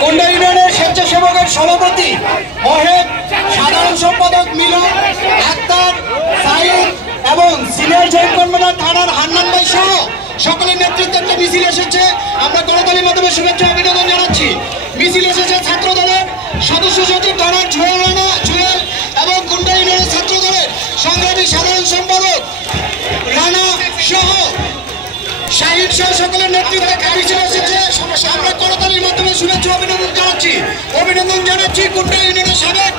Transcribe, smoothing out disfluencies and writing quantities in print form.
কুন্ডা ইউনিয়নের স্বেচ্ছাসেবকের সভাপতি মহেব, সাধারণ সম্পাদক মিলন, আক্তার, সাইদ এবং সিনিয়র জয়েন্ট কনভেনর থানার হান্নান ভাই সহ সকলের নেতৃত্বে একটা মিছিল এসেছে। আমরা করতালির মাধ্যমে শুভেচ্ছা অভিনন্দন জানাচ্ছি। মিছিল এসেছে ছাত্র দলের সদস্য সচিব থানার জুয়েল এবং কুন্ডা ইউনিয়নের ছাত্র দলের সংগ্রামী সাধারণ সম্পাদক রানা সহ শাহিদ সহ সকলের নেতৃত্বে মিছিল এসেছে। আমরা করতালির মাধ্যমে শুভেচ্ছা অভিনন্দন জানাচ্ছি কুন্ডা ইউনিয়নের সাবেক